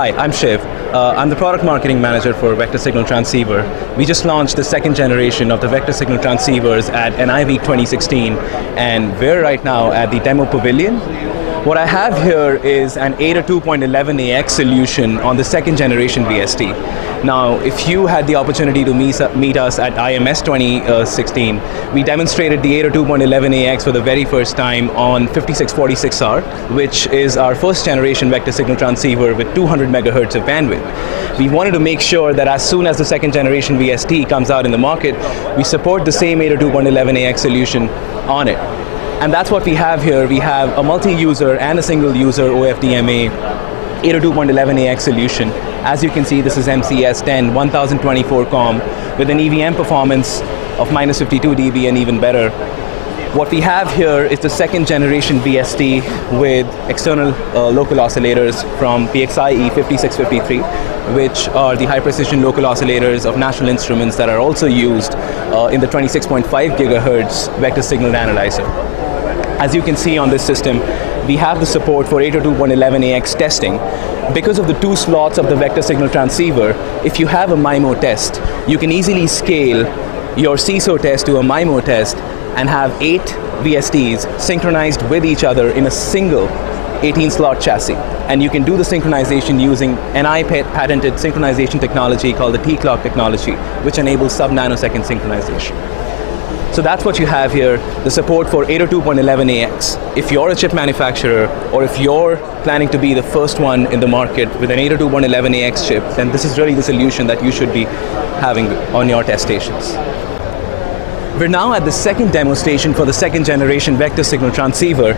Hi, I'm Shiv. I'm the product marketing manager for Vector Signal Transceiver. We just launched the second generation of the Vector Signal Transceivers at NI Week 2016, and we're right now at the Demo Pavilion. What I have here is an ADA 2.11ax solution on the second generation VST. Now, if you had the opportunity to meet us at IMS 2016, we demonstrated the ADA 2.11ax for the very first time on 5646R, which is our first generation vector signal transceiver with 200 megahertz of bandwidth. We wanted to make sure that as soon as the second generation VST comes out in the market, we support the same ADA 2.11ax solution on it. And that's what we have here. We have a multi-user and a single-user OFDMA ADA 2.11ax solution. As you can see, this is MCS10 1024 COM with an EVM performance of minus 52 dB and even better. What we have here is the second generation VST with external local oscillators from PXI E5653, which are the high precision local oscillators of National Instruments that are also used in the 26.5 gigahertz vector signal analyzer. As you can see on this system, we have the support for ADA 2.11ax testing. Because of the two slots of the vector signal transceiver, if you have a MIMO test, you can easily scale your CISO test to a MIMO test and have 8 VSTs synchronized with each other in a single 18-slot chassis. And you can do the synchronization using NI patented synchronization technology called the T-clock technology, which enables sub-nanosecond synchronization. So that's what you have here, the support for ADA 2.11ax. If you're a chip manufacturer, or if you're planning to be the first one in the market with an ADA 2.11ax chip, then this is really the solution that you should be having on your test stations. We're now at the second demo station for the second generation vector signal transceiver.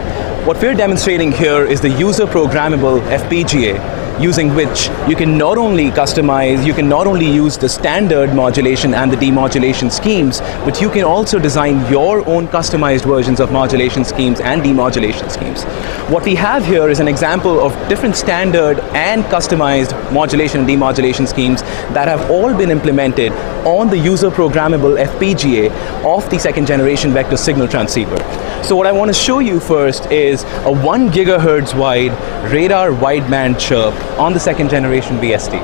What we're demonstrating here is the user programmable FPGA, using which you can not only customize, you can not only use the standard modulation and the demodulation schemes, but you can also design your own customized versions of modulation schemes and demodulation schemes. What we have here is an example of different standard and customized modulation and demodulation schemes that have all been implemented on the user programmable FPGA of the second generation vector signal transceiver. So what I want to show you first is a 1 gigahertz wide radar wideband chirp on the second generation VST.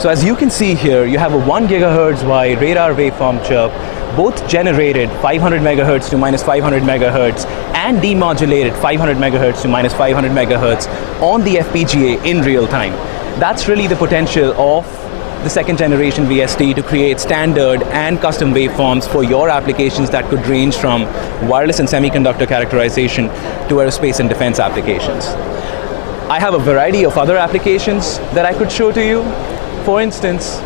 So as you can see here, you have a 1 gigahertz wide radar waveform chirp, both generated 500 megahertz to minus 500 megahertz and demodulated 500 megahertz to minus 500 megahertz on the FPGA in real time. That's really the potential of the second generation VST to create standard and custom waveforms for your applications that could range from wireless and semiconductor characterization to aerospace and defense applications. I have a variety of other applications that I could show to you. For instance,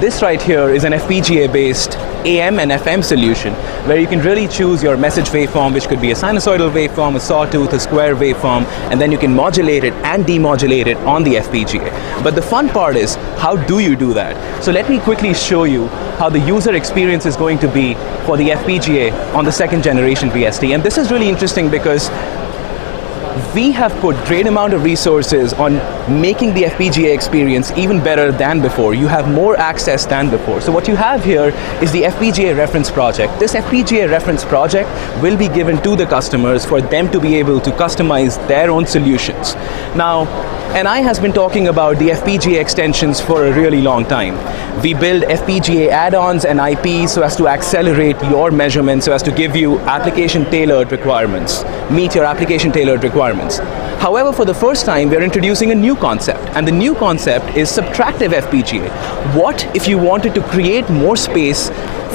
this right here is an FPGA-based AM and FM solution where you can really choose your message waveform, which could be a sinusoidal waveform, a sawtooth, a square waveform, and then you can modulate it and demodulate it on the FPGA. But the fun part is, how do you do that? So let me quickly show you how the user experience is going to be for the FPGA on the second generation VST. And this is really interesting because we have put great amount of resources on making the FPGA experience even better than before. You have more access than before. So what you have here is the FPGA reference project. This FPGA reference project will be given to the customers for them to be able to customize their own solutions. Now, NI has been talking about the FPGA extensions for a really long time. We build FPGA add-ons and IPs so as to accelerate your measurements, so as to give you application-tailored requirements, meet your application-tailored requirements. However, for the first time, we're introducing a new concept, and the new concept is subtractive FPGA. What if you wanted to create more space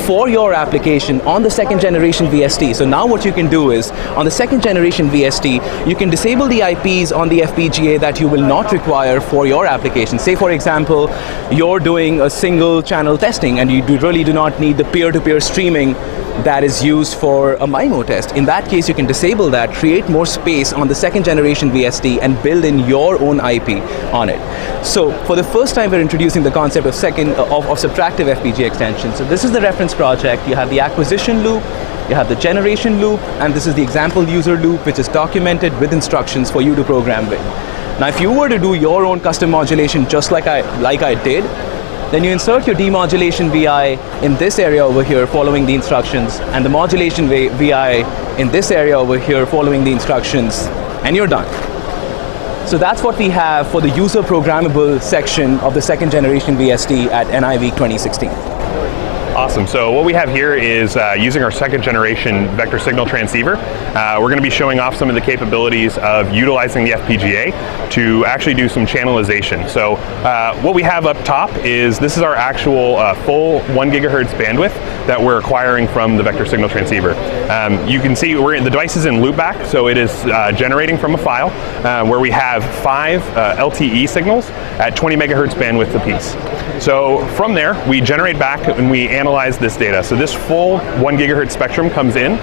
for your application on the second generation VST? So now what you can do is, on the second generation VST, you can disable the IPs on the FPGA that you will not require for your application. Say for example, you're doing a single channel testing and you really do not need the peer-to-peer streaming that is used for a MIMO test. In that case, you can disable that, create more space on the second generation VST and build in your own IP on it. So for the first time, we're introducing the concept of subtractive FPGA extension. So this is the reference project. You have the acquisition loop, you have the generation loop, and this is the example user loop, which is documented with instructions for you to program with. Now, if you were to do your own custom modulation just like I did, Then you insert your demodulation VI in this area over here following the instructions, and the modulation VI in this area over here following the instructions, and you're done. So that's what we have for the user programmable section of the second generation VST at NI Week 2016. Awesome. So what we have here is using our second generation vector signal transceiver. We're going to be showing off some of the capabilities of utilizing the FPGA to actually do some channelization. So what we have up top is this is our actual full 1 gigahertz bandwidth that we're acquiring from the vector signal transceiver. You can see the device is in loopback, so it is generating from a file where we have 5 LTE signals at 20 megahertz bandwidth apiece. So from there, we generate back and we analyze this data. So this full 1 gigahertz spectrum comes in.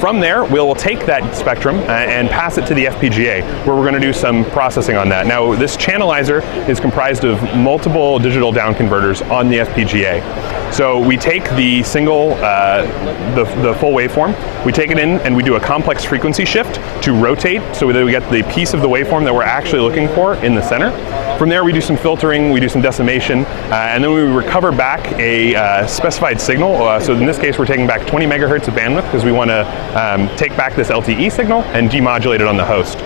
From there, we'll take that spectrum and pass it to the FPGA, where we're going to do some processing on that. Now, this channelizer is comprised of multiple digital down converters on the FPGA. So we take the single, the full waveform, we take it in and we do a complex frequency shift to rotate so that we get the piece of the waveform that we're actually looking for in the center. From there we do some filtering, we do some decimation, and then we recover back a specified signal. So in this case we're taking back 20 megahertz of bandwidth because we want to take back this LTE signal and demodulate it on the host.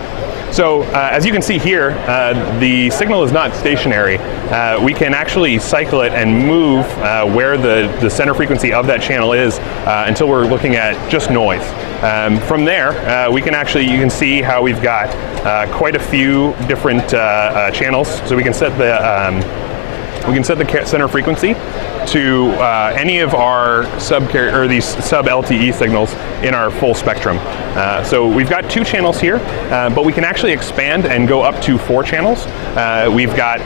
So as you can see here, the signal is not stationary. We can actually cycle it and move where the center frequency of that channel is until we're looking at just noise. From there, we can actually, you can see how we've got quite a few different channels. So we can set the center frequency to any of our these sub LTE signals in our full spectrum. So we've got 2 channels here, but we can actually expand and go up to 4 channels. We've got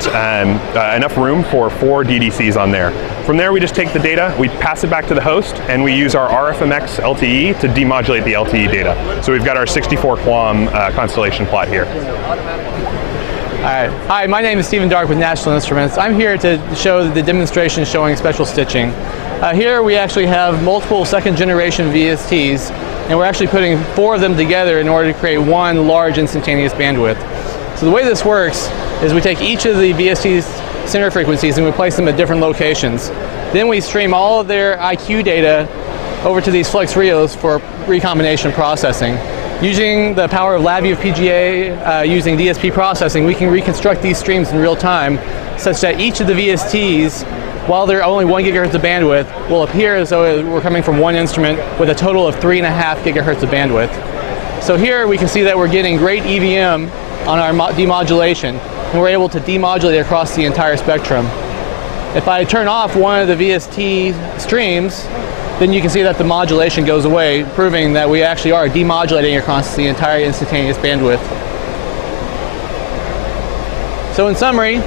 enough room for 4 DDCs on there. From there we just take the data, we pass it back to the host, and we use our RFMX LTE to demodulate the LTE data. So we've got our 64 QAM constellation plot here. All right. Hi, my name is Stephen Dark with National Instruments. I'm here to show the demonstration showing special stitching. Here we actually have multiple second generation VSTs, and we're actually putting 4 of them together in order to create one large instantaneous bandwidth. So the way this works is we take each of the VST's center frequencies and we place them at different locations. Then we stream all of their IQ data over to these Flex Rios for recombination processing. Using the power of LabVIEW FPGA, using DSP processing, we can reconstruct these streams in real time such that each of the VSTs, while they're only 1 gigahertz of bandwidth, will appear as though we're coming from one instrument with a total of 3.5 gigahertz of bandwidth. So here we can see that we're getting great EVM on our demodulation, and we're able to demodulate across the entire spectrum. If I turn off one of the VST streams, then you can see that the modulation goes away, proving that we actually are demodulating across the entire instantaneous bandwidth. So in summary,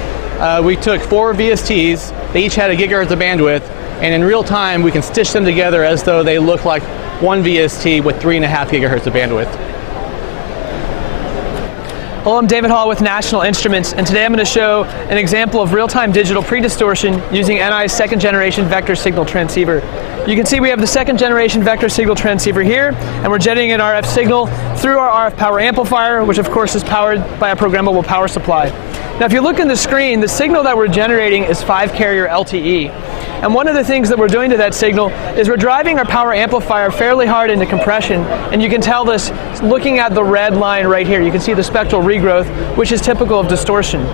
we took 4 VSTs, they each had a gigahertz of bandwidth, and in real time we can stitch them together as though they look like one VST with 3.5 gigahertz of bandwidth. Hello, I'm David Hall with National Instruments, and today I'm going to show an example of real-time digital pre-distortion using NI's second generation vector signal transceiver. You can see we have the second generation vector signal transceiver here, and we're generating an RF signal through our RF power amplifier, which of course is powered by a programmable power supply. Now if you look in the screen, the signal that we're generating is 5-carrier LTE. And one of the things that we're doing to that signal is we're driving our power amplifier fairly hard into compression, and you can tell this looking at the red line right here. You can see the spectral regrowth, which is typical of distortion.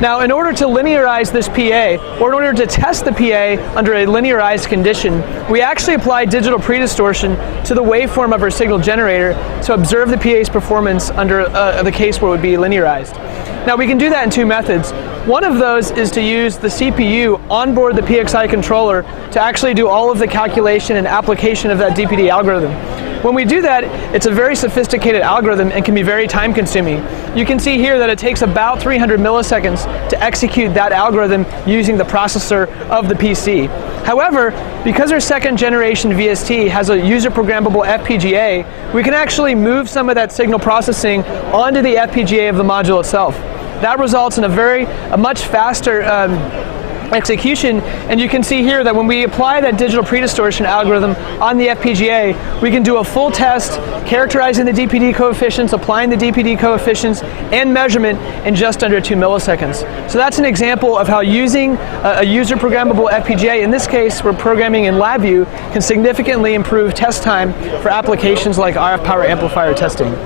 Now, in order to linearize this PA, or in order to test the PA under a linearized condition, we actually apply digital pre-distortion to the waveform of our signal generator to observe the PA's performance under the case where it would be linearized. Now, we can do that in 2 methods. One of those is to use the CPU onboard the PXI controller to actually do all of the calculation and application of that DPD algorithm. When we do that, it's a very sophisticated algorithm and can be very time consuming. You can see here that it takes about 300 milliseconds to execute that algorithm using the processor of the PC. However, because our second generation VST has a user programmable FPGA, we can actually move some of that signal processing onto the FPGA of the module itself. That results in a much faster execution, and you can see here that when we apply that digital predistortion algorithm on the FPGA, we can do a full test, characterizing the DPD coefficients, applying the DPD coefficients, and measurement in just under 2 milliseconds. So that's an example of how using a user programmable FPGA, in this case we're programming in LabVIEW, can significantly improve test time for applications like RF power amplifier testing.